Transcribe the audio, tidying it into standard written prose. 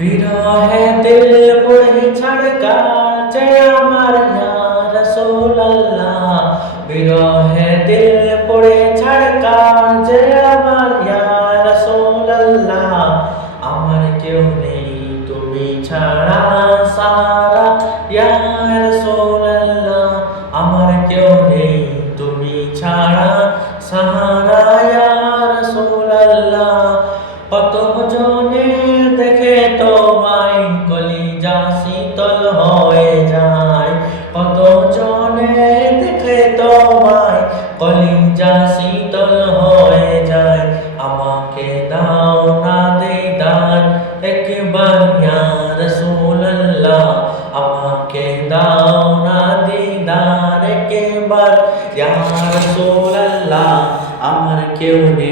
বিরহে দিল পড়ে ছাড়কাছে আমার ইয়া রাসূলুল্লাহ। বিরহে দিল পড়ে ছাড়কাছে আমার ইয়া রাসূলুল্লাহ। আমার কেউ নেই তুমি ছাড়া সারা ইয়া রাসূলুল্লাহ। আমার কেউ নেই তুমি ছাড়া সাহারা ইয়া রাসূলুল্লাহ। কত জনে দেখে তোমায় কলিজা শীতল হয়ে যায়। কত জনে দেখে তোমায় কলিজা শীতল হয়ে যায়। আমাকে দাও না দিদার একবার ইয়া রাসূলুল্লাহ। আমাকে দাও না দিদার একবার ইয়া রাসূলুল্লাহ। আমার কেউ নেই